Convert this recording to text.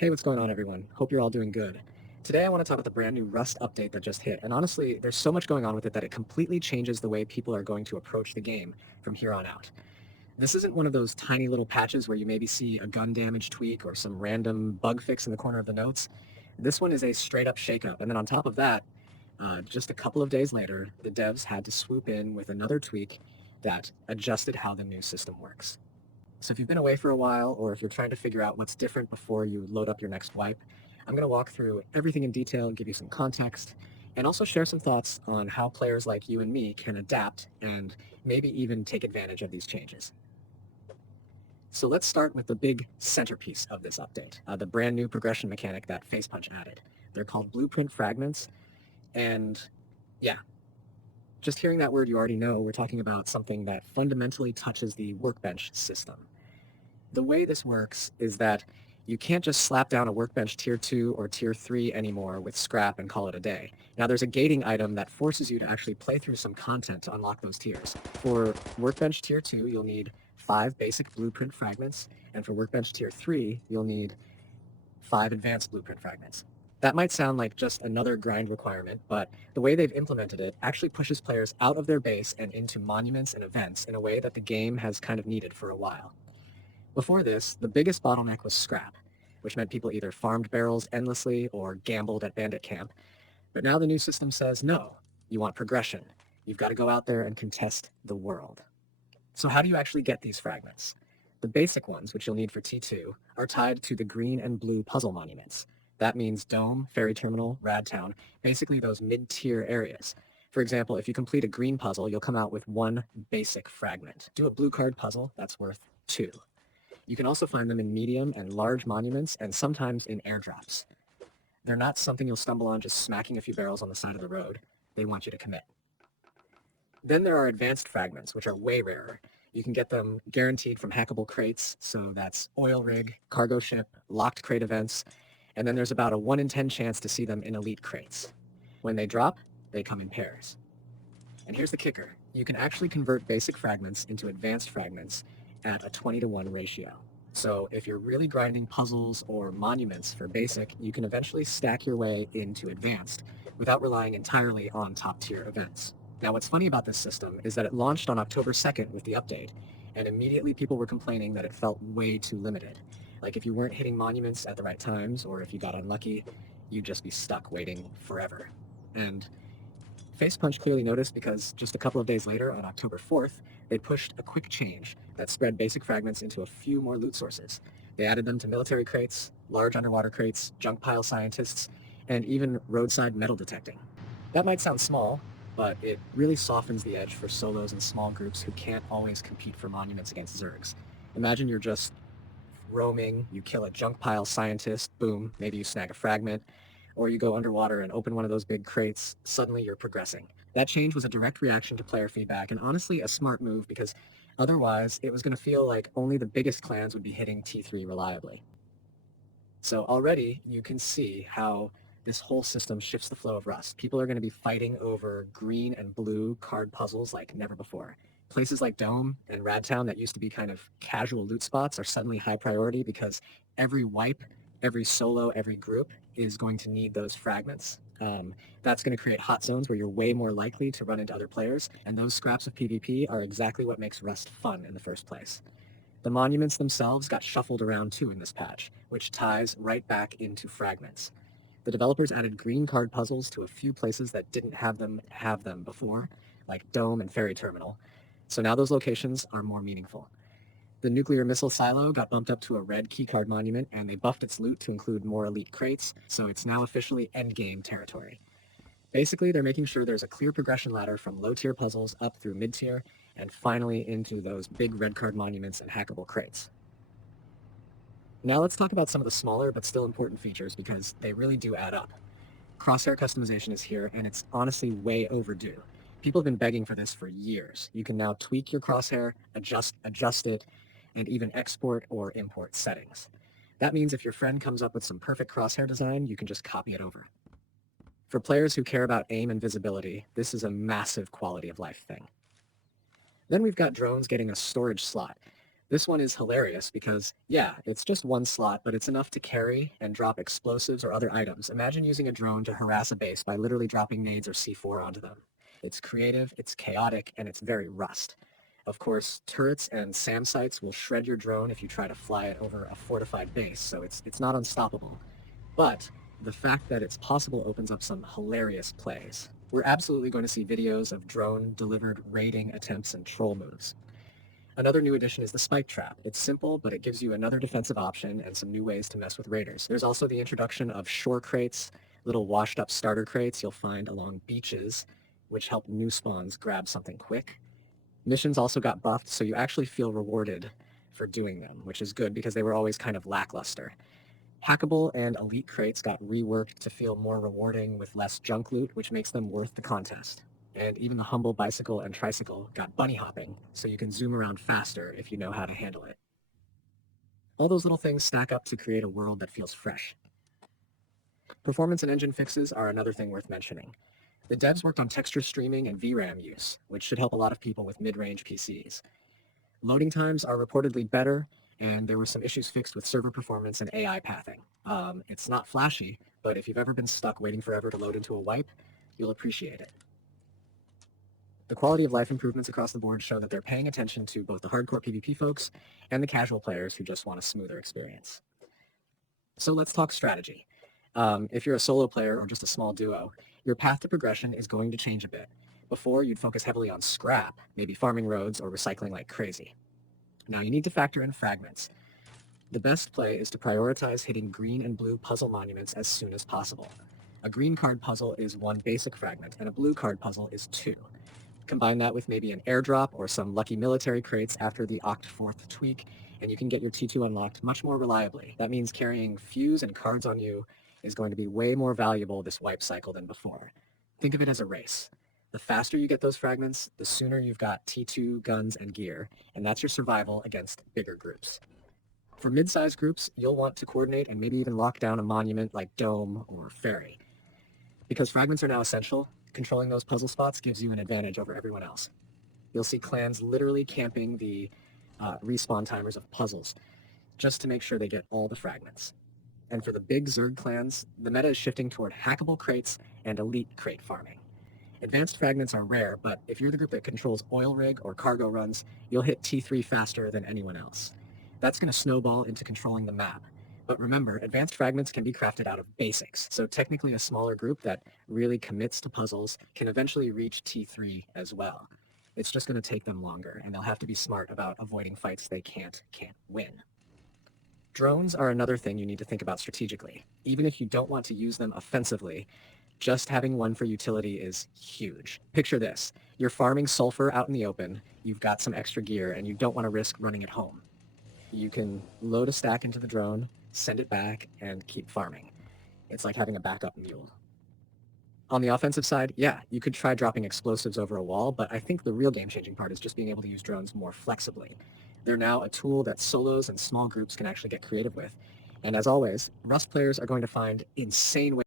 Hey, what's going on, everyone? Hope you're all doing good. Today I want to talk about the brand new Rust update that just hit, and honestly, there's so much going on with it that it completely changes the way people are going to approach the game from here on out. This isn't one of those tiny little patches where you maybe see a gun damage tweak or some random bug fix in the corner of the notes. This one is a straight up shakeup, and then on top of that, just a couple of days later, the devs had to swoop in with another tweak that adjusted how the new system works. So if you've been away for a while, or if you're trying to figure out what's different before you load up your next wipe, I'm going to walk through everything in detail, give you some context, and also share some thoughts on how players like you and me can adapt and maybe even take advantage of these changes. So let's start with the big centerpiece of this update, the brand new progression mechanic that Facepunch added. They're called blueprint fragments, and yeah, just hearing that word you already know, we're talking about something that fundamentally touches the workbench system. The way this works is that you can't just slap down a workbench tier 2 or tier 3 anymore with scrap and call it a day. Now there's a gating item that forces you to actually play through some content to unlock those tiers. For workbench tier 2, you'll need 5 basic blueprint fragments, and for workbench tier 3, you'll need 5 advanced blueprint fragments. That might sound like just another grind requirement, but the way they've implemented it actually pushes players out of their base and into monuments and events in a way that the game has kind of needed for a while. Before this, the biggest bottleneck was scrap, which meant people either farmed barrels endlessly or gambled at bandit camp. But now the new system says, no, you want progression. You've got to go out there and contest the world. So how do you actually get these fragments? The basic ones, which you'll need for T2, are tied to the green and blue puzzle monuments. That means Dome, Ferry Terminal, Radtown, basically those mid-tier areas. For example, if you complete a green puzzle, you'll come out with 1 basic fragment. Do a blue card puzzle, that's worth 2. You can also find them in medium and large monuments and sometimes in airdrops. They're not something you'll stumble on just smacking a few barrels on the side of the road. They want you to commit. Then there are advanced fragments, which are way rarer. You can get them guaranteed from hackable crates, so that's oil rig, cargo ship, locked crate events, and then there's about a 1 in 10 chance to see them in elite crates. When they drop, they come in pairs. And here's the kicker. You can actually convert basic fragments into advanced fragments at a 20-to-1 ratio. So if you're really grinding puzzles or monuments for basic, you can eventually stack your way into advanced without relying entirely on top-tier events. Now what's funny about this system is that it launched on October 2nd with the update, and immediately people were complaining that it felt way too limited. Like if you weren't hitting monuments at the right times, or if you got unlucky, you'd just be stuck waiting forever. And Facepunch clearly noticed because just a couple of days later, on October 4th, they pushed a quick change that spread basic fragments into a few more loot sources. They added them to military crates, large underwater crates, junk pile scientists, and even roadside metal detecting. That might sound small, but it really softens the edge for solos and small groups who can't always compete for monuments against Zergs. Imagine you're just roaming, you kill a junk pile scientist, boom, maybe you snag a fragment, or you go underwater and open one of those big crates, suddenly you're progressing. That change was a direct reaction to player feedback, and honestly a smart move because otherwise it was going to feel like only the biggest clans would be hitting T3 reliably. So already you can see how this whole system shifts the flow of Rust. People are going to be fighting over green and blue card puzzles like never before. Places like Dome and Radtown that used to be kind of casual loot spots are suddenly high priority because every wipe, every solo, every group is going to need those fragments. That's going to create hot zones where you're way more likely to run into other players, and those scraps of PvP are exactly what makes Rust fun in the first place. The monuments themselves got shuffled around too in this patch, which ties right back into fragments. The developers added green card puzzles to a few places that didn't have them before, like Dome and Ferry Terminal. So now those locations are more meaningful. The nuclear missile silo got bumped up to a red keycard monument, and they buffed its loot to include more elite crates, so it's now officially endgame territory. Basically, they're making sure there's a clear progression ladder from low-tier puzzles up through mid-tier, and finally into those big red card monuments and hackable crates. Now let's talk about some of the smaller but still important features because they really do add up. Crosshair customization is here, and it's honestly way overdue. People have been begging for this for years. You can now tweak your crosshair, adjust it, and even export or import settings. That means if your friend comes up with some perfect crosshair design, you can just copy it over. For players who care about aim and visibility, this is a massive quality of life thing. Then we've got drones getting a storage slot. This one is hilarious because, yeah, it's just one slot, but it's enough to carry and drop explosives or other items. Imagine using a drone to harass a base by literally dropping nades or C4 onto them. It's creative, it's chaotic, and it's very Rust. Of course, turrets and SAM sites will shred your drone if you try to fly it over a fortified base, so it's not unstoppable. But the fact that it's possible opens up some hilarious plays. We're absolutely going to see videos of drone-delivered raiding attempts and troll moves. Another new addition is the spike trap. It's simple, but it gives you another defensive option and some new ways to mess with raiders. There's also the introduction of shore crates, little washed up starter crates you'll find along beaches, which help new spawns grab something quick. Missions also got buffed, so you actually feel rewarded for doing them, which is good because they were always kind of lackluster. Hackable and elite crates got reworked to feel more rewarding with less junk loot, which makes them worth the contest. And even the humble bicycle and tricycle got bunny hopping, so you can zoom around faster if you know how to handle it. All those little things stack up to create a world that feels fresh. Performance and engine fixes are another thing worth mentioning. The devs worked on texture streaming and VRAM use, which should help a lot of people with mid-range PCs. Loading times are reportedly better, and there were some issues fixed with server performance and AI pathing. It's not flashy, but if you've ever been stuck waiting forever to load into a wipe, you'll appreciate it. The quality of life improvements across the board show that they're paying attention to both the hardcore PvP folks and the casual players who just want a smoother experience. So let's talk strategy. If you're a solo player or just a small duo, your path to progression is going to change a bit. Before, you'd focus heavily on scrap, maybe farming roads or recycling like crazy. Now you need to factor in fragments. The best play is to prioritize hitting green and blue puzzle monuments as soon as possible. A green card puzzle is one basic fragment, and a blue card puzzle is two. Combine that with maybe an airdrop or some lucky military crates after the Oct 4th tweak, and you can get your T2 unlocked much more reliably. That means carrying fuse and cards on you is going to be way more valuable this wipe cycle than before. Think of it as a race. The faster you get those fragments, the sooner you've got T2, guns, and gear, and that's your survival against bigger groups. For mid-sized groups, you'll want to coordinate and maybe even lock down a monument like Dome or Ferry. Because fragments are now essential, controlling those puzzle spots gives you an advantage over everyone else. You'll see clans literally camping the respawn timers of puzzles just to make sure they get all the fragments. And for the big Zerg clans, the meta is shifting toward hackable crates and elite crate farming. Advanced fragments are rare, but if you're the group that controls oil rig or cargo runs, you'll hit T3 faster than anyone else. That's going to snowball into controlling the map. But remember, advanced fragments can be crafted out of basics, so technically a smaller group that really commits to puzzles can eventually reach T3 as well. It's just going to take them longer, and they'll have to be smart about avoiding fights they can't win. Drones are another thing you need to think about strategically. Even if you don't want to use them offensively, just having one for utility is huge. Picture this. You're farming sulfur out in the open, you've got some extra gear, and you don't want to risk running it home. You can load a stack into the drone, send it back, and keep farming. It's like having a backup mule. On the offensive side, yeah, you could try dropping explosives over a wall, but I think the real game-changing part is just being able to use drones more flexibly. They're now a tool that solos and small groups can actually get creative with. And as always, Rust players are going to find insane ways